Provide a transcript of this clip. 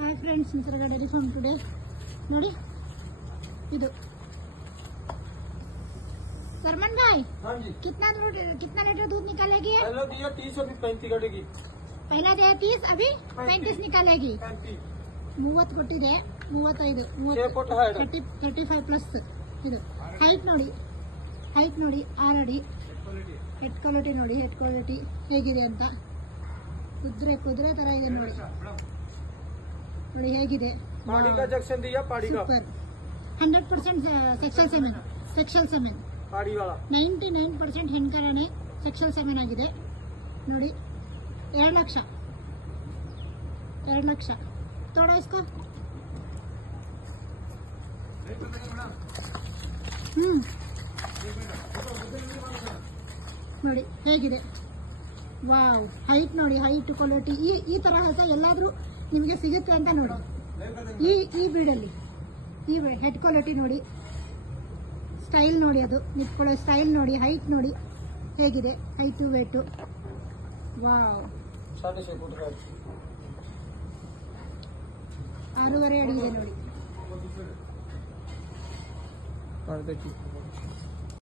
हाय friends, Nisarga dairy farm today नोड़ी इधर सरमन भाई। हाँ जी। कितना लीटर दूध निकालेगी? पहले दिया 30, अभी 35 कटेगी। पहला दिया 30, अभी 35 निकालेगी। 30 ಕೊಟ್ಟಿದೆ, 35 35 ಪ್ಲಸ್ ಇದು ಹೈಟ್ ನೋಡಿ, ಹೈಟ್ ನೋಡಿ 6 ಅಡಿ. ಹೆಡ್ ಕ್ವಾಲಿಟಿ ನೋಡಿ, ಹೆಡ್ ಕ್ವಾಲಿಟಿ ಹೇಗಿದೆ ಅಂತ. ಕುದುರೆ ತರ ಇದೆ ನೋಡಿ ಹೇಗಿದೆ. ಸೂಪರ್. 100% ಸೆಕ್ಷಲ್ ಸೆಮೆನ್ 99% ಹೆಣ್ಕರಣೆ ಸೆಕ್ಷಲ್ ಸೆಮೆನ್ ಆಗಿದೆ ನೋಡಿ. 2 ಲಕ್ಷ तोड़ो इसको। ನೋಡಿ ಹೇಗಿದೆ. ವಾವ್, ಹೈಟ್ ನೋಡಿ, ಹೈಟ್ ಕ್ವಾಲಿಟಿ ಈ ತರ ಹಸ ಎಲ್ಲಾದ್ರೂ ನಿಮಗೆ ಸಿಗುತ್ತೆ ಅಂತ ನೋಡಿ. ಈ ಬೀಡಲ್ಲಿ ಈ ಹೆಡ್ ಕ್ವಾಲಿಟಿ ನೋಡಿ, ಸ್ಟೈಲ್ ನೋಡಿ, ಅದು ನಿಂತ್ಕೊಳ್ಳೋ ಸ್ಟೈಲ್ ನೋಡಿ, ಹೈಟ್ ನೋಡಿ ಹೇಗಿದೆ, ಹೈಟು ವೇಟು. ವಾವ್, 6.5 ಅಡಿ ಇದೆ ನೋಡಿ.